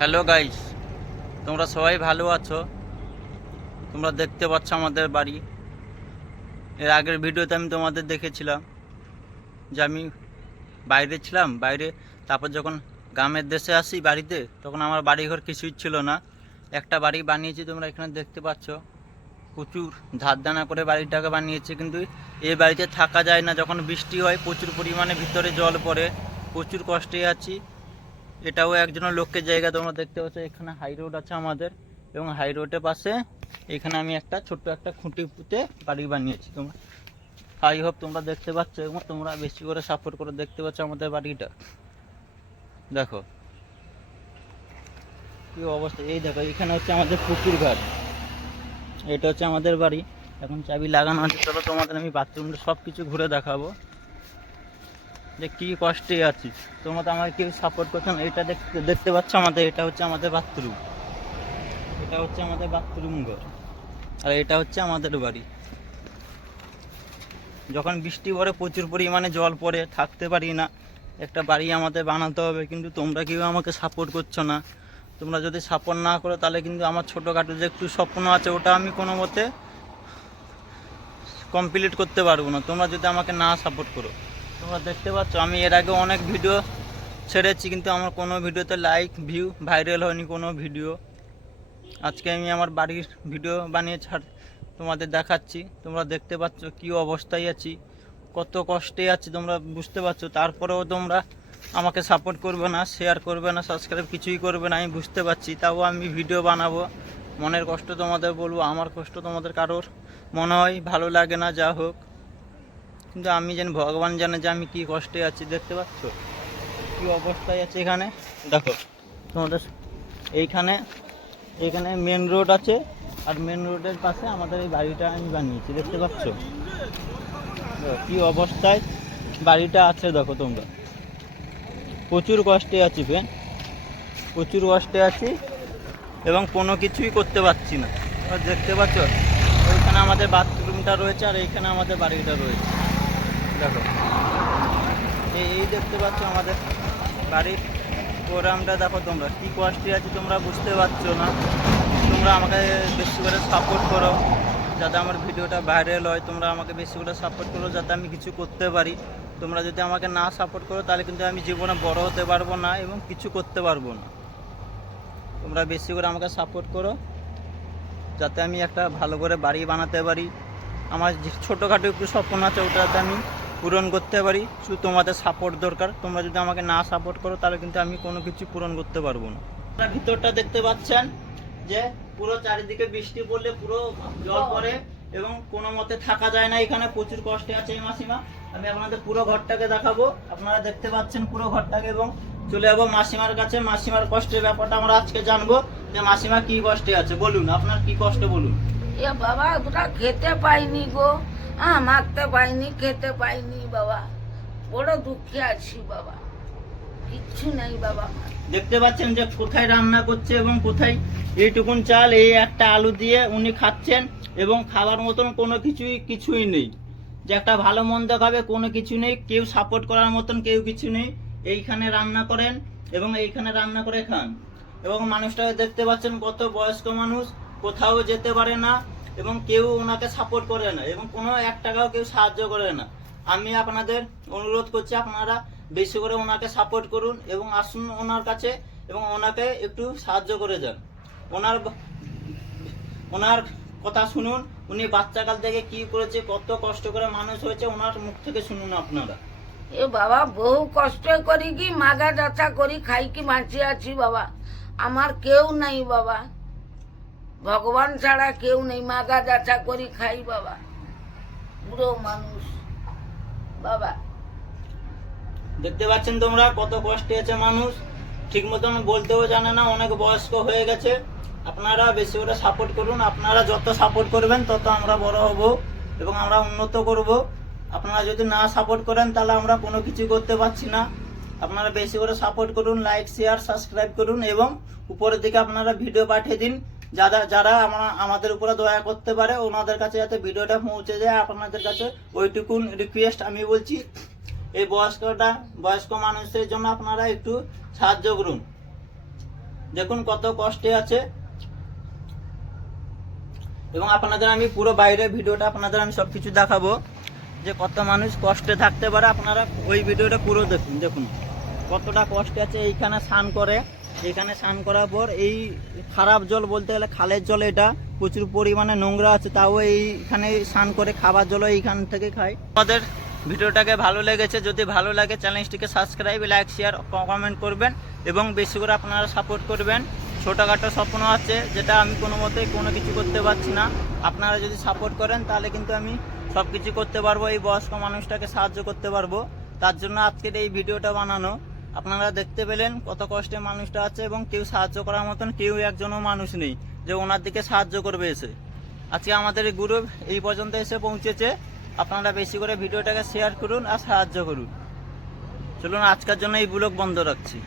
Hello guys, তোমরা সবাই ভালো আছো? তোমরা দেখতে পাচ্ছ আমাদের বাড়ি। এর আগের ভিডিওতে আমি তোমাদের দেখেছিলাম যে আমি বাইরে ছিলাম। তারপর যখন গ্রামের দেশে আসি বাড়িতে, তখন আমার বাড়িঘর কিছুই ছিল না। একটা বাড়ি বানিয়েছি, তোমরা এখানে দেখতে পাচ্ছ। প্রচুর ধারদানা করে বাড়িটাকে বানিয়েছে, কিন্তু এই বাড়িতে থাকা যায় না। যখন বৃষ্টি হয় প্রচুর পরিমাণে ভিতরে জল পড়ে, প্রচুর কষ্টে আছি। এটাও একজনের লোকের জায়গা। তোমরা দেখতে পাচ্ছ এখানে হাই রোড আছে আমাদের, এবং হাই রোডের পাশে এখানে আমি একটা ছোট্ট একটা খুঁটি পুঁতে বাড়ি বানিয়েছি। তোমরা আই হোপ তোমরা দেখতে পাচ্ছ, এবং তোমরা বেশি করে সাপোর্ট করে দেখতে পাচ্ছ আমাদের বাড়িটা। দেখো কি অবস্থা। এই দেখো, এখানে হচ্ছে আমাদের পুকুর ঘাট, এটা হচ্ছে আমাদের বাড়ি। এখন চাবি লাগানো আছে। চলো তোমাদের আমি বাথরুমটা সব কিছু ঘুরে দেখাবো যে কী কষ্টে আছি। তোমরা তো আমাকে কেউ সাপোর্ট করছো না। এটা দেখতে দেখতে পাচ্ছ আমাদের, এটা হচ্ছে আমাদের বাথরুম। এটা হচ্ছে আমাদের বাথরুম ঘর, আর এটা হচ্ছে আমাদের বাড়ি। যখন বৃষ্টি পড়ে প্রচুর পরিমাণে জল পড়ে, থাকতে পারি না। একটা বাড়ি আমাদের বানাতে হবে, কিন্তু তোমরা কেউ আমাকে সাপোর্ট করছো না। তোমরা যদি সাপোর্ট না করো, তাহলে কিন্তু আমার ছোটোখাটো যে একটু স্বপ্ন আছে, ওটা আমি কোনো মতে কমপ্লিট করতে পারবো না, তোমরা যদি আমাকে না সাপোর্ট করো। তোমরা দেখতে পাচ্ছ আমি এর আগে অনেক ভিডিও ছেড়েছি, কিন্তু আমার কোনো ভিডিওতে লাইক ভিউ ভাইরাল হয়নি কোনো ভিডিও। আজকে আমি আমার বাড়ির ভিডিও বানিয়ে তোমাদের দেখাচ্ছি। তোমরা দেখতে পাচ্ছ কী অবস্থায় আছি, কত কষ্টে আছি, তোমরা বুঝতে পারছো। তারপরেও তোমরা আমাকে সাপোর্ট করবে না, শেয়ার করবে না, সাবস্ক্রাইব কিছুই করবে না, আমি বুঝতে পারছি। তাও আমি ভিডিও বানাবো, মনের কষ্ট তোমাদের বলবো। আমার কষ্ট তোমাদের কারোর মনে হয় ভালো লাগে না, যা হোক। কিন্তু আমি জানি, ভগবান জানে যে আমি কী কষ্টে আছি। দেখতে পাচ্ছ কী অবস্থায় আছে এখানে। দেখো তোমাদের এইখানে এখানে মেন রোড আছে, আর মেন রোডের পাশে আমাদের এই বাড়িটা আমি বানিয়েছি। দেখতে পাচ্ছ কি অবস্থায় বাড়িটা আছে। দেখো তোমরা, প্রচুর কষ্টে আছি ফ্রেন্ড, প্রচুর কষ্টে আছি, এবং কোনো কিছুই করতে পারছি না। তোমরা দেখতে পাচ্ছ ওইখানে আমাদের বাথরুমটা রয়েছে, আর এইখানে আমাদের বাড়িটা রয়েছে। দেখো এই দেখতে পাচ্ছ আমাদের বাড়ির প্রোগ্রামটা। দেখো তোমরা কী কষ্টে আছি, তোমরা বুঝতে পারছো না। তোমরা আমাকে বেশি করে সাপোর্ট করো, যাতে আমার ভিডিওটা ভাইরাল হয়। তোমরা আমাকে বেশি করে সাপোর্ট করো, যাতে আমি কিছু করতে পারি। তোমরা যদি আমাকে না সাপোর্ট করো, তাহলে কিন্তু আমি জীবনে বড় হতে পারবো না, এবং কিছু করতে পারবো না। তোমরা বেশি করে আমাকে সাপোর্ট করো, যাতে আমি একটা ভালো করে বাড়ি বানাতে পারি। আমার যে ছোটোখাটো একটু স্বপ্ন আছে, ওটা যাতে আমি পূরণ করতে পারি। শুধু তোমাদের সাপোর্ট দরকার। তোমরা যদি আমাকে না সাপোর্ট করো, তাহলে কিন্তু আমি কোনো কিছু পূরণ করতে পারবো না। ভিতরটা দেখতে পাচ্ছেন যে পুরো চারিদিকে বৃষ্টি পড়লে পুরো জল পড়ে, এবং কোনো মতে থাকা যায় না। এখানে প্রচুর কষ্টে আছে এই মাসিমা। আমি আপনাদের পুরো ঘরটাকে দেখাবো। আপনারা দেখতে পাচ্ছেন পুরো ঘরটাকে, এবং চলে যাবো মাসিমার কাছে। মাসিমার কষ্টের ব্যাপারটা আমরা আজকে জানবো, যে মাসিমা কি কষ্টে আছে। বলুন আপনার কি কষ্ট, বলুন। এ বাবা, ওটা খেতে পাইনি গো, মারতে পাইনি, খেতে পাইনি বাবা, বড় দুঃখে আছি বাবা, কিচ্ছু নেই বাবা। দেখতে পাচ্ছেন যে কোথায় রান্না করছে, এবং কোথায় এইটুকুন চাল, এই একটা আলু দিয়ে উনি খাচ্ছেন, এবং খাবার মতন কোনো কিছুই নেই। যে একটা ভালো মন্দ খাবে, কোনো কিছু নেই। কেউ সাপোর্ট করার মতন কেউ কিছু নেই। এইখানে রান্না করেন, এবং এইখানে রান্না করে খান। এবং মানুষটাকে দেখতে পাচ্ছেন কত বয়স্ক মানুষ, কোথাও যেতে পারে না, এবং কেউ ওনাকে সাপোর্ট করে না, এবং কোনো 1 টাকাও কেউ সাহায্য করে না। আমি আপনাদের অনুরোধ করছি, আপনারা বেশি করে ওনাকে সাপোর্ট করুন, এবং আসুন ওনার কাছে, এবং ওনাকে একটু সাহায্য করে যান। ওনার ওনার কথা শুনুন। উনি বাচ্চাকাল থেকে কি করেছে, কত কষ্ট করে মানুষ হয়েছে, ওনার মুখ থেকে শুনুন আপনারা। এ বাবা, বহু কষ্ট করি কি মাগা যাচা করি খাই কি বাঁচে আছি বাবা। আমার কেউ নাই বাবা, ভগবান ছাড়া কেউ নেই। মাগা যাচা করি খাই বাবা, বুড়ো মানুষ বাবা। দেখতে পাচ্ছেন তোমরা কত কষ্টে আছে মানুষ, ঠিক মতন বলতেও জানে না, অনেক বয়স্ক হয়ে গেছে। আপনারা বেশি করে সাপোর্ট করুন। আপনারা যত সাপোর্ট করবেন, তত আমরা বড় হব, এবং আমরা উন্নত করব। আপনারা যদি না সাপোর্ট করেন, তাহলে আমরা কোনো কিছু করতে পারছি না। আপনারা বেশি করে সাপোর্ট করুন, লাইক শেয়ার সাবস্ক্রাইব করুন, এবং উপরের দিকে আপনারা ভিডিও পাঠিয়ে দিন। যারা যারা আমাদের উপরে দয়া করতে পারে, ওনাদের কাছে যাতে ভিডিওটা পৌঁছে যায় আপনাদের কাছে, ওইটুকুন রিকোয়েস্ট আমি বলছি। এই বয়স্ক মানুষের জন্য আপনারা একটু সাহায্য করুন। দেখুন কত কষ্টে আছে। এবং আপনাদের আমি পুরো বাইরের ভিডিওটা আপনাদের আমি সবকিছু দেখাবো যে কত মানুষ কষ্টে থাকতে পারে। আপনারা ওই ভিডিওটা পুরো দেখুন। দেখুন কতটা কষ্টে আছে। এইখানে স্নান করে, এইখানে স্নান করার পর এই খারাপ জল বলতে গেলে খালের জল, এটা প্রচুর পরিমাণে নোংরা আছে, তাও এইখানে স্নান করে খাবার জলও এইখান থেকে খায়। আমাদের ভিডিওটাকে ভালো লেগেছে, যদি ভালো লাগে চ্যানেলটিকে সাবস্ক্রাইব, লাইক, শেয়ার, কমেন্ট করবেন এবং বেশি করে আপনারা সাপোর্ট করবেন। ছোটোখাটো স্বপ্ন আছে যেটা আমি কোনো মতেই কোনো কিছু করতে পারছি না, আপনারা যদি সাপোর্ট করেন তাহলে কিন্তু আমি সব কিছু করতে পারবো, এই বয়স্ক মানুষটাকে সাহায্য করতে পারবো। তার জন্য আজকের এই ভিডিওটা বানানো। আপনারা দেখতে পেলেন কত কষ্টে মানুষটা আছে এবং কেউ সাহায্য করার মতন কেউ একজনও মানুষ নেই যে ওনার দিকে সাহায্য করবে এসে। আজকে আমাদের এই গ্রুপ এই পর্যন্ত এসে পৌঁছেছে। আপনারা বেশি করে ভিডিওটাকে শেয়ার করুন আর সাহায্য করুন। চলুন আজকের জন্য এই ব্লগ বন্ধ রাখছি।